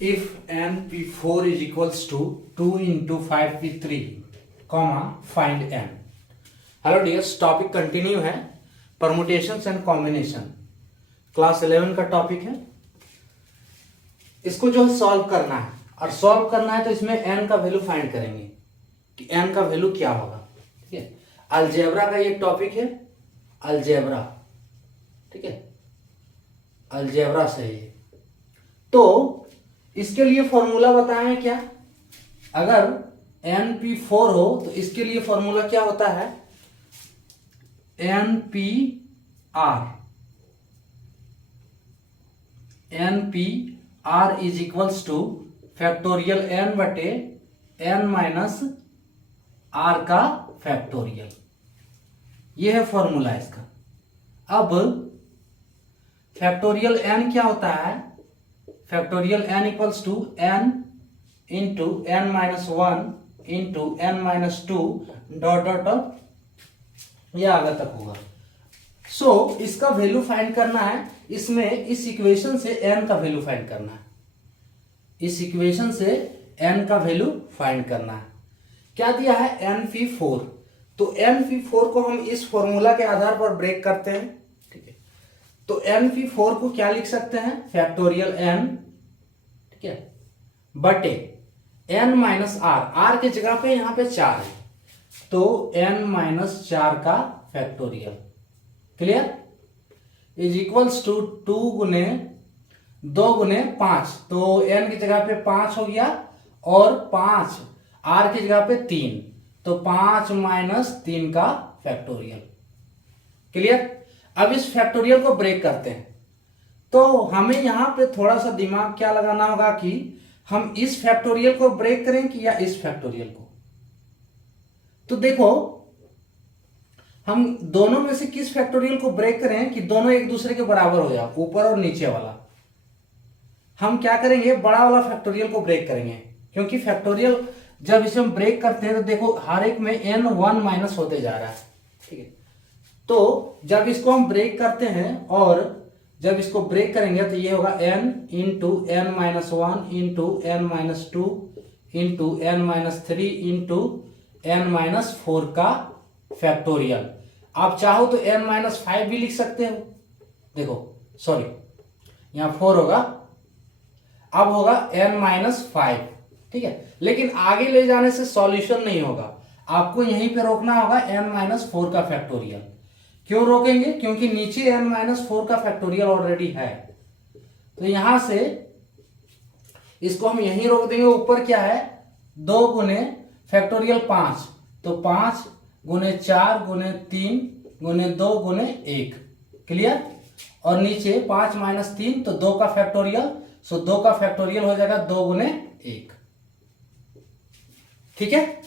if np4 is equals to 2 into 5p3 find n। Hello dears, topic continue है permutations and combination, class 11 का topic है। इसको जो है सॉल्व करना है, और सॉल्व करना है तो इसमें n का वैल्यू फाइंड करेंगे कि n का वैल्यू क्या होगा। ठीक है, अलजेब्रा का ये टॉपिक है, अलजेब्रा। ठीक है, अलजेब्रा से है। तो इसके लिए फॉर्मूला बताएं क्या। अगर np4 हो तो इसके लिए फॉर्मूला क्या होता है, npr is equals two factorial n बटे n माइनस आर का फैक्टोरियल। ये है फॉर्मूला इसका। अब फैक्टोरियल n क्या होता है, factorial n equals to n into n minus 1 into n minus 2 dot dot dot ये आगे तक होगा। सो इसका वैल्यू फाइंड करना है। इसमें इस इक्वेशन से n का वैल्यू फाइंड करना है, इस इक्वेशन से n का वैल्यू फाइंड करना है। क्या दिया है, np4। तो np4 को हम इस फॉर्मूला के आधार पर ब्रेक करते हैं। ठीक है, तो np4 को क्या लिख सकते हैं, फैक्टोरियल n, ठीक है, बटे n माइनस आर के जगह पे यहां पे 4 है, तो n माइनस 4 का factorial. Clear, is equals to 2 गुने 2 गुने 5, तो n की जगह पे 5 हो गया, और 5 r की जगह पे 3, तो 5 माइनस 3 का फैक्टोरियल। क्लियर, अब इस फैक्टोरियल को ब्रेक करते हैं। तो हमें यहां पे थोड़ा सा दिमाग क्या लगाना होगा कि हम इस फैक्टोरियल को ब्रेक करें कि या इस फैक्टोरियल को। तो देखो, हम दोनों में से किस फैक्टोरियल को ब्रेक करें कि दोनों एक दूसरे के बराबर हो जाए, ऊपर और नीचे वाला। हम क्या करेंगे, बड़ा वाला फैक्टोरियल को ब्रेक करेंगे, क्योंकि फैक्टोरियल जब इसे हम ब्रेक करते हैं तो देखो हर एक में n 1 माइनस होते जा रहा है। ठीक है, तो जब इसको हम ब्रेक करते हैं और जब इसको ब्रेक करेंगे तो ये होगा n into n minus 1 into n minus 2 into n minus 3 into n minus 4 का फैक्टोरियल। आप चाहो तो n माइनस 5 भी लिख सकते हो। देखो सॉरी, यहां 4 होगा, अब होगा n माइनस 5। ठीक है, लेकिन आगे ले जाने से सॉल्यूशन नहीं होगा, आपको यहीं पे रोकना होगा n माइनस 4 का फैक्टोरियल। क्यों रोकेंगे, क्योंकि नीचे n माइनस 4 का फैक्टोरियल ऑलरेडी है, तो यहां से इसको हम यहीं रोक देंगे। ऊपर क्या है, 2 गुने फैक्टोरियल 5, तो 5 गुने 4 गुने 3 गुने 2 गुने 1। क्लियर, और नीचे 5 माइनस 3 तो 2 का फैक्टोरियल, सो 2 का फैक्टोरियल हो जाएगा 2 गुने 1। ठीक है,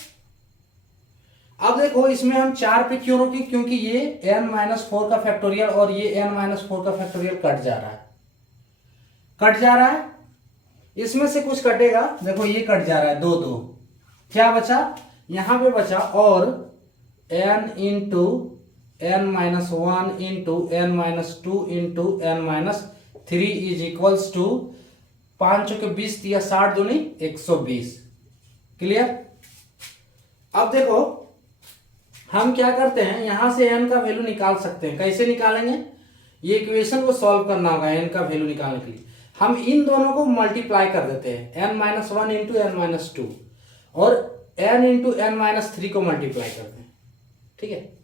अब देखो इसमें हम 4 पे क्यों रोके, क्योंकि ये n माइनस 4 का फैक्टोरियल और ये n माइनस 4 का फैक्टोरियल कट जा रहा है, कट जा रहा है। इसमें से कुछ कटेगा, देखो ये कट जा रहा है, 2 2, क्या बचा, यहां पे बचा, और n into n minus 1 into n minus 2 into n minus 3 is equals to 5 चौके 20 दिया, 60 दूनी 120। क्लियर, अब देखो हम क्या करते हैं, यहां से n का वैल्यू निकाल सकते हैं। कैसे निकालेंगे, ये इक्वेशन को सॉल्व करना होगा। n का वैल्यू निकालने के लिए हम इन दोनों को मल्टीप्लाई कर देते हैं, n minus 1 into n minus 2 और n इंटू n माइनस 3 को मल्टीप्लाई करते हैं। ठीक है,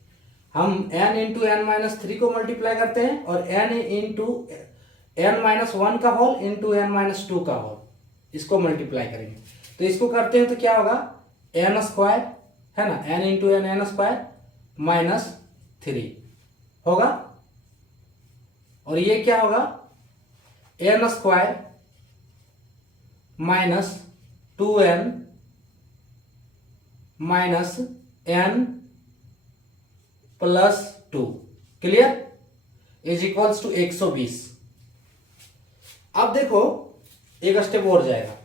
हम n इंटू n माइनस 3 को मल्टीप्लाई करते हैं और n इंटू n माइनस 1 का होल इंटू n माइनस 2 का होल, इसको मल्टीप्लाई करेंगे। तो इसको करते हैं तो क्या होगा, n स्क्वायर है ना, n into n square minus 3 होगा, और ये क्या होगा, n square minus 2n minus n plus 2। Clear, is equals to 120। अब देखो एक स्टेप और जाएगा,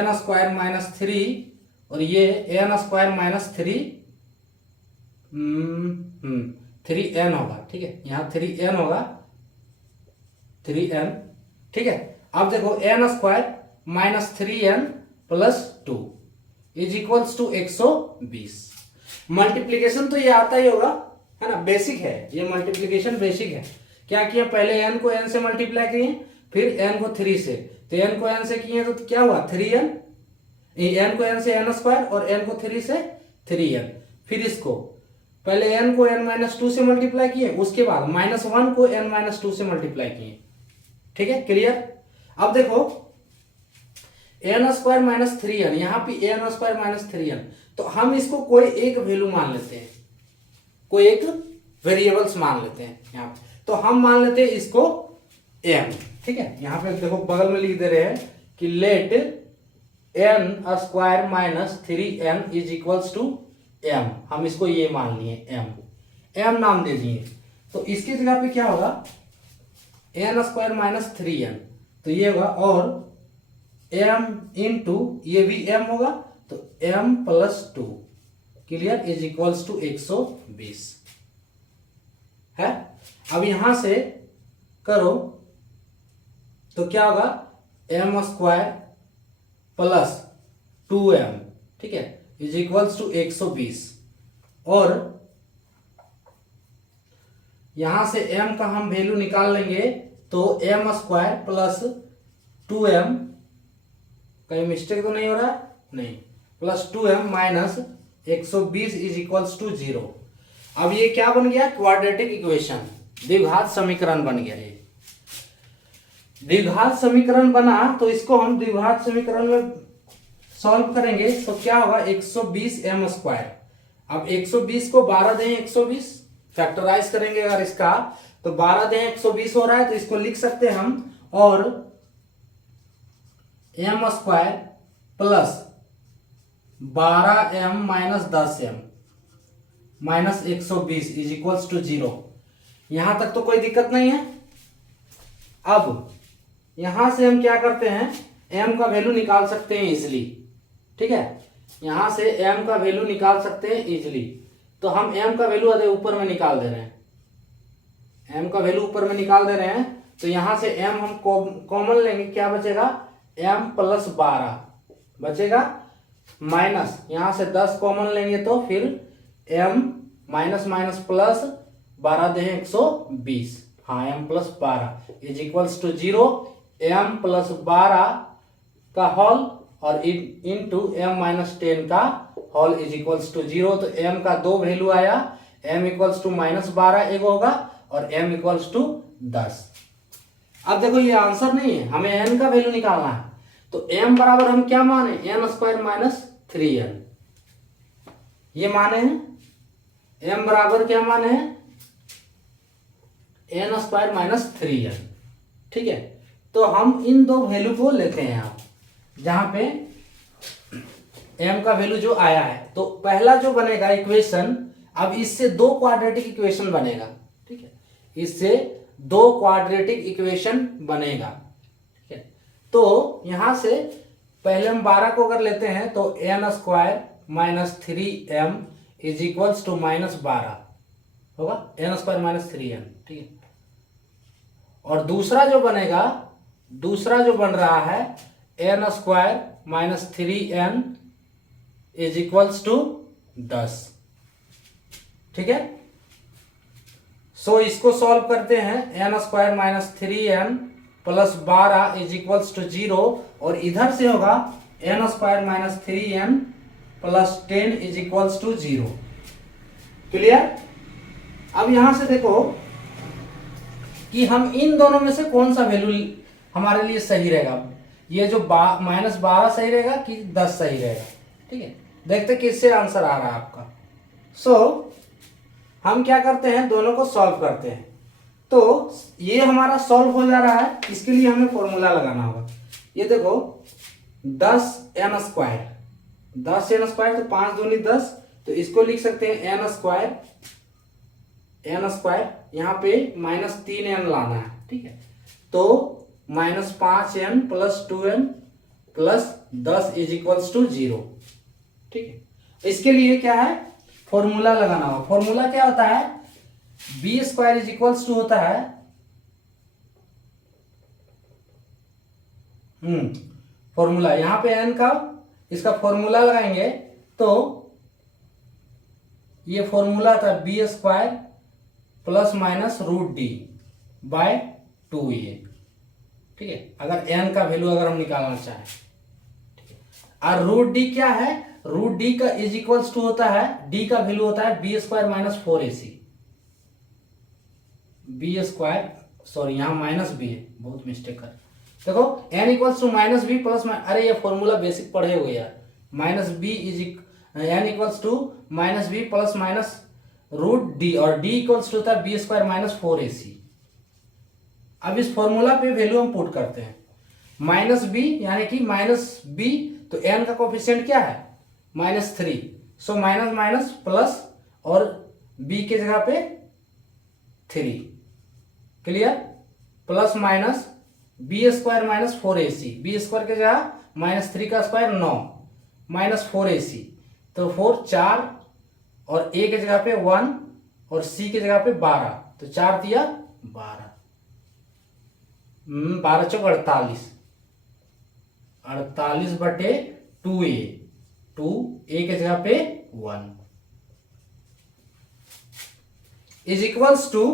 n स्क्वायर माइनस 3 और ये n स्क्वायर माइनस 3 3n होगा। ठीक है, यहां 3n होगा, 3n। ठीक है, अब देखो n square minus 3n plus 2 is equals to 120। Multiplication तो ये आता ही होगा, है ना, बेसिक है ये मल्टीप्लीकेशन, बेसिक है। क्या किया, पहले n को n से मल्टीप्लाई किए, फिर n को 3 से, तो n को n से किए तो क्या हुआ 3n, n को n से n स्क्वायर और n को 3 से 3n। फिर इसको पहले n को n माइनस 2 से मल्टीप्लाई किए, उसके बाद -1 को n माइनस 2 से मल्टीप्लाई किए। ठीक है, क्लियर। अब देखो n स्क्वायर माइनस 3n, यहाँ पे n स्क्वायर माइनस 3n, तो हम इसको कोई एक वैल्यू मान लेते हैं, कोई एक वेरिएबल्स मान लेते हैं यहाँ पे। तो हम मान लेते हैं इसको m। ठीक है, यहाँ पे देखो बगल में लिख दे रहे हैं कि let n square minus 3n is equals to m। हम इसको ये मान लिए m नाम दे दिए। तो इसकी जगह पे क्या होगा, n स्क्वायर माइनस 3n, तो ये होगा, और m इंटू ये भी m होगा, तो m plus 2, clear, is equals to 120 है। अब यहां से करो तो क्या होगा, m स्क्वायर प्लस 2m, ठीक है, इज इक्वल्स टू 120, और यहां से m का हम वैल्यू निकाल लेंगे, तो m स्क्वायर प्लस 2m, कहीं मिस्टेक तो नहीं हो रहा है, नहीं, plus 2m minus 120 is equals to 0। अब ये क्या बन गया, क्वाड्रेटिक इक्वेशन, द्विघात समीकरण बन गया। ये द्विघात समीकरण बना, तो इसको हम द्विघात समीकरण में सॉल्व करेंगे, तो क्या होगा 120m स्क्वायर। अब 120 को 12 दें 120, फैक्टराइज करेंगे अगर इसका, तो 12 दें 120 हो रहा है, तो इसको लिख सकते हैं हम, और m square plus 12m minus 10m minus 120 is equals to 0। यहां तक तो कोई दिक्कत नहीं है। अब यहां से हम क्या करते हैं, m का वैल्यू निकाल सकते हैं इजिली। ठीक है, यहां से m का वैल्यू निकाल सकते हैं इजिली, तो हम m का वैल्यू ऊपर में निकाल दे रहे हैं, m का वैल्यू ऊपर में निकाल दे रहे हैं। तो यहां से m हम कॉमन लेंगे, क्या बचेगा, m प्लस 12 बचेगा, माइनस यहां से 10 कॉमन लेंगे, तो फिर m माइनस माइनस प्लस 12 दे 120, हाँ m plus 12 is equals to 0। m plus 12 का होल और इंटू m माइनस 10 का होल इज इक्वल्स टू 0। तो m का दो वैल्यू आया, m इक्वल्स टू -12 एक होगा, और m इक्वल्स टू 10। अब देखो ये आंसर नहीं है, हमें n का वैल्यू निकालना है, तो m बराबर हम क्या माने, n स्क्वायर माइनस 3n, ये माने हैं। m बराबर क्या माने हैं, n स्क्वायर माइनस 3n। ठीक है, तो हम इन दो वैल्यू को लेते हैं आप, जहां पे m का वैल्यू जो आया है, तो पहला जो बनेगा इक्वेशन, अब इससे दो क्वाड्रेटिक इक्वेशन बनेगा। ठीक है, इससे दो क्वाड्रेटिक इक्वेशन बनेगा। ठीक है, तो यहां से पहले हम 12 को अगर लेते हैं, तो n square minus 3m is equals to -12 होगा, n स्क्वायर माइनस 3n। ठीक है, और दूसरा जो बनेगा, दूसरा जो बन रहा है n square minus 3n is equals to 10। ठीक है, सो इसको सॉल्व करते हैं, n square minus 3n plus 12 is equals to 0, और इधर से होगा n square minus 3n plus 10 is equals to 0। Clear. अब यहां से देखो कि हम इन दोनों में से कौन सा वैल्यू हमारे लिए सही रहेगा, ये जो -12 सही रहेगा कि 10 सही रहेगा। ठीक है, देखते किससे आंसर आ रहा है आपका। सो हम क्या करते हैं, दोनों को सॉल्व करते हैं, तो ये हमारा सॉल्व हो जा रहा है, इसके लिए हमें फॉर्मूला लगाना होगा। ये देखो 10n स्क्वायर, 10n स्क्वायर तो 5 दूनी 10, तो इसको लिख सकते हैं n स्क्वायर, n स्क्वायर यहाँ पे -3n लाना है। ठीक है, तो -5n plus 2n plus 10 is equals to 0। ठीक है, इसके लिए क्या है, फॉर्मूला लगाना होगा। फॉर्मूला क्या होता है, B square is equals to होता है फॉर्मूला, यहाँ पे n का इसका फॉर्मूला लगाएंगे तो ये फॉर्मूला था B square plus minus root D by 2a। ठीक है, अगर n का वैल्यू अगर हम निकालना चाहें, और रूट डी क्या है, रूट डी का इज इक्वल्स टू होता है, डी का वैल्यू होता है B square minus 4ac। B square, sorry यहाँ माइनस बी है, बहुत मिस्टेक कर, देखो n equals to minus B plus, अरे ये फॉर्मूला बेसिक पढ़े हुए यार, minus B is n equals to minus B plus minus root D, और डी इक्वल्स टू होता है बी स्क्वायर माइनस 4ac। अब इस फॉर्मूला पे वैल्यू हम पुट करते हैं, माइनस बी यानी कि माइनस बी, तो n का कोफिशिएंट क्या है -3, सो माइनस माइनस प्लस, और b के जगह पे 3, क्लियर, plus minus B square minus 4ac, B square के जगह -3 का स्क्वायर 9 माइनस 4ac, तो 4 4, और a के जगह पे 1 और c के जगह पे 12, तो 4 दिया 12, 12 चौक 48, 48 बटे 2a, 2a के जगह पे 1 इज इक्वल्स टू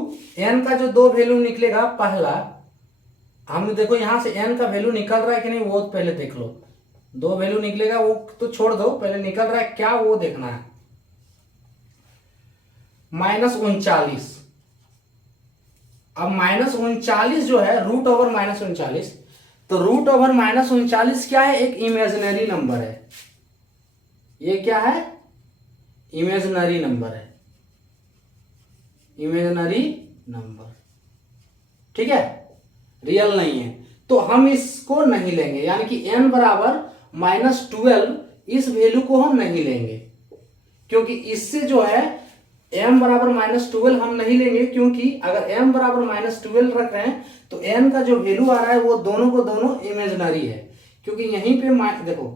n का जो दो वैल्यू निकलेगा, पहला हम देखो यहां से n का वैल्यू निकल रहा है कि नहीं वो पहले देख लो, दो वैल्यू निकलेगा वो तो छोड़ दो, पहले निकल रहा है क्या वो देखना है, -39। अब -39 जो है रूट ओवर -39, तो रूट ओवर -39 क्या है, एक इमेजिनरी नंबर है, ये क्या है, इमेजिनरी नंबर है, इमेजिनरी नंबर, ठीक है, रियल नहीं है, तो हम इसको नहीं लेंगे, यानी कि n बराबर -12, इस वैल्यू को हम नहीं लेंगे, क्योंकि इससे जो है m बराबर -12 हम नहीं लेंगे, क्योंकि अगर m बराबर -12 रख रहे हैं तो n का जो वैल्यू आ रहा है वो दोनों को दोनों इमेजिनरी है, क्योंकि यहीं पे देखो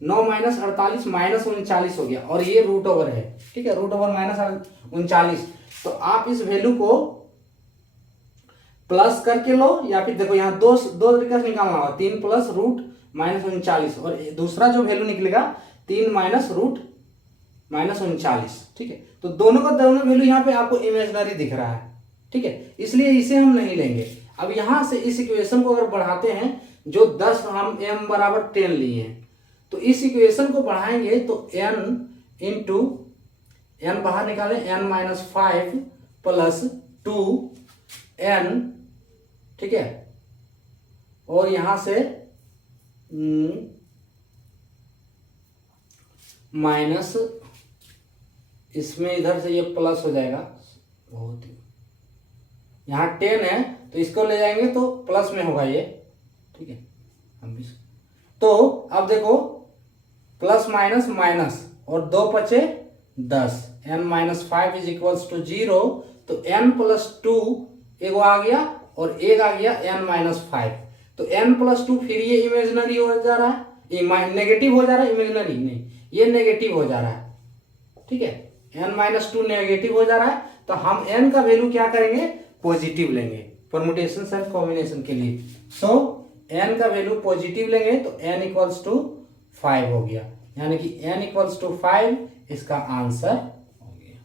9 माइनस 48 -39 हो गया, और ये रूट ओवर है, ठीक है, रूट ओवर -39, तो आप इस वैल्यू को प्लस करके लो, या फिर देखो यहाँ दो तरीके से निकालना होगा, 3 प्लस रूट -39, और दूसरा जो वैल्यू निकलेगा 3 माइनस रूट -39, ठीक है, तो दोनों का दोनों वैल्यू यहाँ पे आपको इमेजिनरी दिख रहा है, ठीक है, इसलिए इसे हम नहीं लेंगे। अब यहां से इस इक्वेशन को अगर बढ़ाते हैं, जो 10 हम m बराबर 10 लिए हैं, तो इस इक्वेशन को बढ़ाएंगे तो n इंटू n बाहर निकालें, n-5 प्लस 2n, ठीक है, और यहां से माइनस, इसमें इधर से ये प्लस हो जाएगा, बहुत ही, यहाँ 10 है तो इसको ले जाएंगे तो प्लस में होगा ये, ठीक है, हम भी, तो अब देखो प्लस माइनस माइनस, और 2 बचे 10, n-5 इज इक्वल्स टू 0, तो n प्लस 2 एक आ गया, और एक आ गया n-5, तो n प्लस 2 फिर ये इमेजिनरी हो जा रहा है, ये नेगेटिव हो जा रहा है, इमेजिनरी नहीं, ये नेगेटिव हो जा रहा है, ठीक है, n-2 नेगेटिव हो जा रहा है, तो हम n का वैल्यू क्या करेंगे, पॉजिटिव लेंगे, परमुटेशन से कॉम्बिनेशन के लिए, सो n का वैल्यू पॉजिटिव लेंगे, तो n इक्वल्स टू 5 हो गया, यानी कि n इक्वल्स टू 5 इसका आंसर हो गया,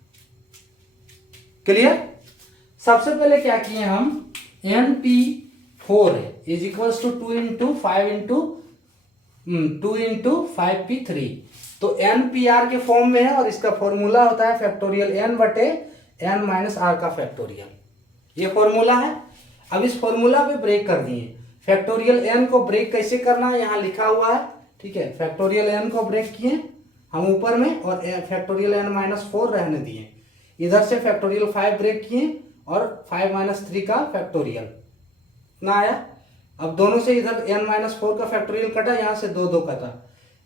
क्लियर। सबसे पहले क्या किए हम, np4 है is equals to 2 into 5 into 2 into 5p3, तो npr के फॉर्म में है, और इसका फॉर्मूला होता है फैक्टोरियल n बटे n माइनस r का फैक्टोरियल, ये फॉर्मूला है। अब इस फॉर्मूला पे ब्रेक कर दिए, फैक्टोरियल n को ब्रेक कैसे करना है यहाँ लिखा हुआ है, ठीक है, फैक्टोरियल n को ब्रेक किए हम ऊपर में, और फैक्टोरियल n-4 रहने दिए, इधर से फैक्टोरियल 5 ब्रेक किए, और 5-3 का फैक्टोरियल इतना आया। अब दोनों से इधर n-4 का फैक्टोरियल कटा, यहाँ से 2 कटा,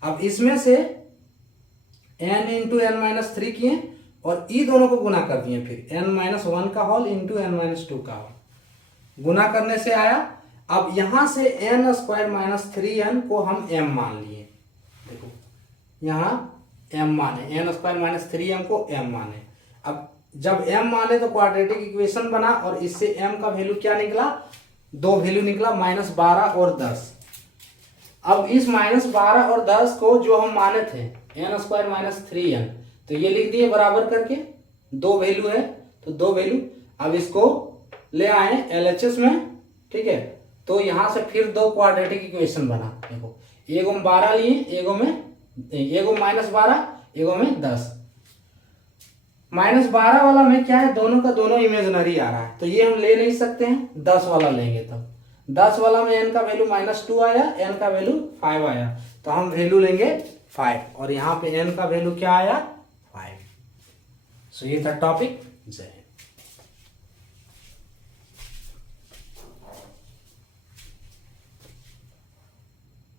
अब इसमें से n इंटू n-3 किए, और ई दोनों को गुना कर दिए, फिर n-1 का होल इंटू n-2 का होल, गुना करने से आया। अब यहां से n स्क्वायर माइनस 3n को हम m मान लिए, देखो यहाँ m माने, n स्क्वायर माइनस 3m को m माने। अब जब m माने तो क्वाड्रेटिक इक्वेशन बना, और इससे m का वैल्यू क्या निकला, दो वैल्यू निकला, -12 और 10, अब इस -12 और 10 को जो हम माने थे n² - 3n, तो ये लिख दिए बराबर करके, दो वैल्यू है तो दो वैल्यू। अब इसको ले आए LHS में, ठीक है। तो यहां से फिर दो क्वाड्रेटिक इक्वेशन बना। देखो एगो में 12 लिए, एगो में -12, एगो में 10। -12 वाला में क्या है, दोनों का दोनों इमेजनरी आ रहा है, तो ये हम ले नहीं सकते हैं। 10 वाला लेंगे तब 10 वाला में n का वैल्यू -2 आया, n का वैल्यू 5 आया, तो हम वैल्यू लेंगे 5 और यहाँ पे n का वैल्यू क्या आया 5। सो ये था टॉपिक। जय हिंद।